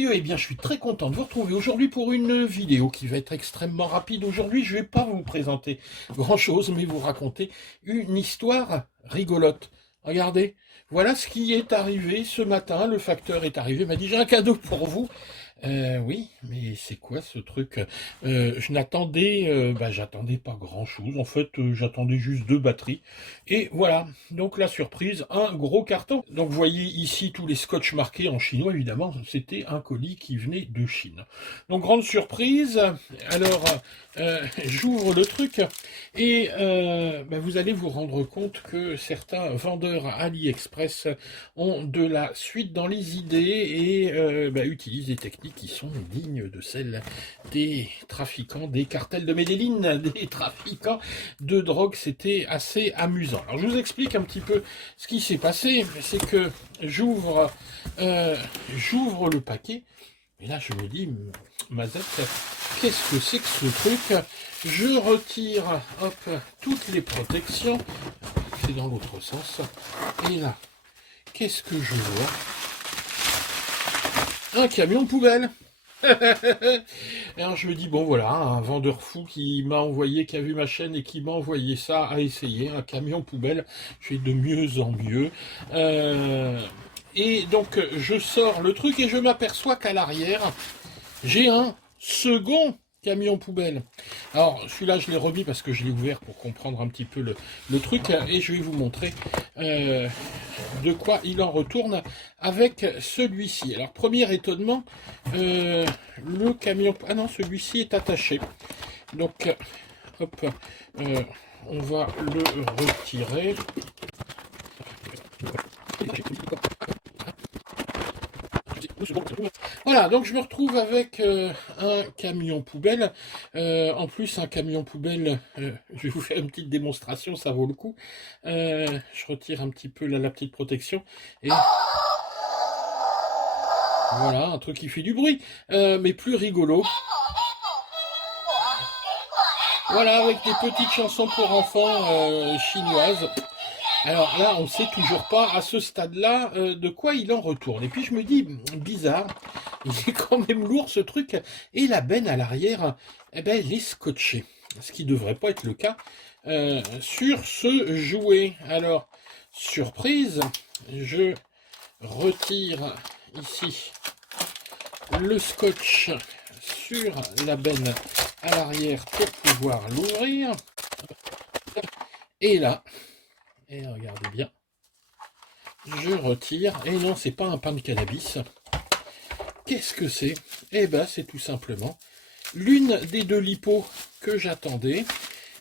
curieux, eh bien je suis très content de vous retrouver aujourd'hui pour une vidéo qui va être extrêmement rapide. Aujourd'hui, je ne vais pas vous présenter grand-chose, mais vous raconter une histoire rigolote. Regardez, voilà ce qui est arrivé ce matin. Le facteur est arrivé, m'a dit j'ai un cadeau pour vous. Oui, mais c'est quoi ce truc? J'attendais pas grand-chose. En fait, j'attendais juste 2 batteries. Et voilà, donc la surprise, un gros carton. Donc vous voyez ici tous les scotch marqués en chinois, évidemment, c'était un colis qui venait de Chine. Donc grande surprise. Alors, j'ouvre le truc et vous allez vous rendre compte que certains vendeurs AliExpress ont de la suite dans les idées et utilisent des techniques qui sont dignes de celles des trafiquants, des cartels de Medellín, des trafiquants de drogue. C'était assez amusant. Alors je vous explique un petit peu ce qui s'est passé. C'est que j'ouvre le paquet et là je me dis, Mazette, qu'est-ce que c'est que ce truc? Je retire toutes les protections. C'est dans l'autre sens. Et là, qu'est-ce que je vois? Un camion poubelle. Alors je me dis, bon voilà, un vendeur fou qui m'a envoyé, qui a vu ma chaîne et qui m'a envoyé ça à essayer, un camion poubelle. Je fais de mieux en mieux. Et donc je sors le truc et je m'aperçois qu'à l'arrière, j'ai un second camion poubelle. Alors celui-là je l'ai remis parce que je l'ai ouvert pour comprendre un petit peu le truc et je vais vous montrer de quoi il en retourne avec celui-ci. Alors premier étonnement, le camion... Ah non, celui-ci est attaché. Donc hop, on va le retirer. Voilà, donc je me retrouve avec un camion poubelle. En plus, un camion poubelle, je vais vous faire une petite démonstration, ça vaut le coup. Je retire un petit peu la petite protection. Et voilà, un truc qui fait du bruit, mais plus rigolo. Voilà, avec des petites chansons pour enfants chinoises. Alors là, on ne sait toujours pas à ce stade-là de quoi il en retourne. Et puis je me dis, bizarre, il est quand même lourd ce truc. Et la benne à l'arrière, eh ben, elle est scotchée. Ce qui ne devrait pas être le cas sur ce jouet. Alors, surprise, je retire ici le scotch sur la benne à l'arrière pour pouvoir l'ouvrir. Et là... Et regardez bien, je retire, et non, c'est pas un pain de cannabis. Qu'est-ce que c'est? Eh ben, c'est tout simplement l'une des 2 lipos que j'attendais.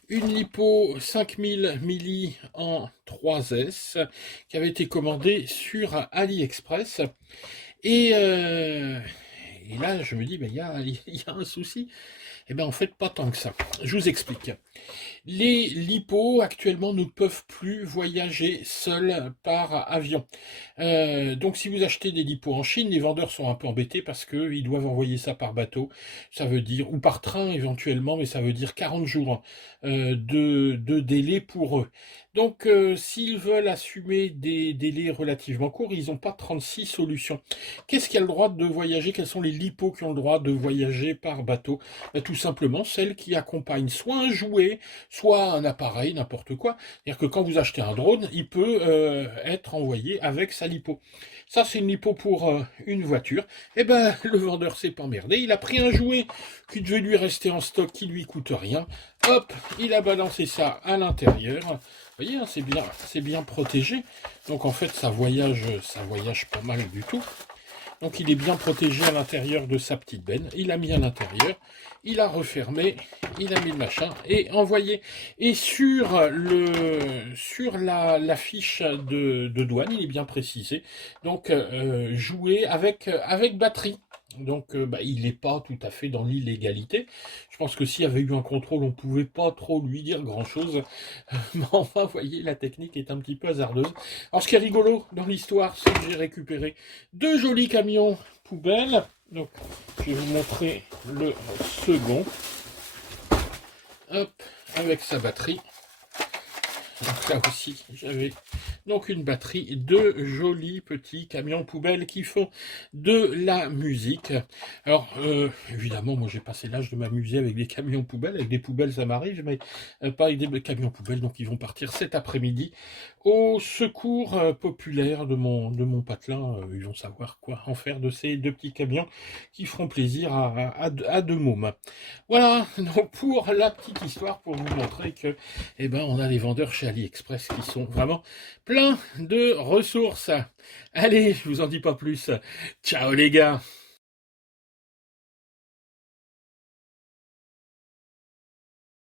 Une lipo 5000 milli en 3S qui avait été commandée sur AliExpress. Et là, je me dis, il y a un souci. Eh bien, en fait, pas tant que ça. Je vous explique. Les lipos, actuellement, ne peuvent plus voyager seuls par avion. Donc, si vous achetez des lipos en Chine, les vendeurs sont un peu embêtés parce qu'ils doivent envoyer ça par bateau. Ça veut dire, ou par train éventuellement, mais ça veut dire 40 jours de délai pour eux. Donc, s'ils veulent assumer des délais relativement courts, ils n'ont pas 36 solutions. Qu'est-ce qui a le droit de voyager? Quels sont les lipos qui ont le droit de voyager par bateau? Tout simplement celles qui accompagnent soit un jouet, soit un appareil, n'importe quoi. C'est-à-dire que quand vous achetez un drone, il peut être envoyé avec sa lipo. Ça, c'est une lipo pour une voiture. Eh ben, le vendeur s'est pas emmerdé. Il a pris un jouet qui devait lui rester en stock, qui lui coûte rien. Hop, il a balancé ça à l'intérieur. Vous voyez, hein, c'est bien protégé. Donc en fait, ça voyage pas mal du tout. Donc il est bien protégé à l'intérieur de sa petite benne. Il a mis à l'intérieur, il a refermé, il a mis le machin et envoyé. Et sur la fiche de douane, il est bien précisé. Donc jouer avec batterie. Donc il n'est pas tout à fait dans l'illégalité. Je pense que s'il y avait eu un contrôle, on ne pouvait pas trop lui dire grand-chose. Mais enfin, vous voyez, la technique est un petit peu hasardeuse. Alors ce qui est rigolo dans l'histoire, c'est que j'ai récupéré 2 jolis camions poubelles. Donc je vais vous montrer le second. Hop, avec sa batterie. Donc là aussi, j'avais Donc une batterie de jolis petits camions poubelles qui font de la musique. Alors évidemment, moi j'ai passé l'âge de m'amuser avec des camions poubelles. Avec des poubelles ça m'arrive, mais pas avec des camions poubelles. Donc ils vont partir cet après-midi au secours populaire de mon patelin. Ils vont savoir quoi en faire de ces deux petits camions qui feront plaisir à deux mômes. Voilà, donc pour la petite histoire, pour vous montrer que, eh ben, on a des vendeurs chez AliExpress qui sont vraiment pleins de ressources. Allez, je vous en dis pas plus. Ciao les gars.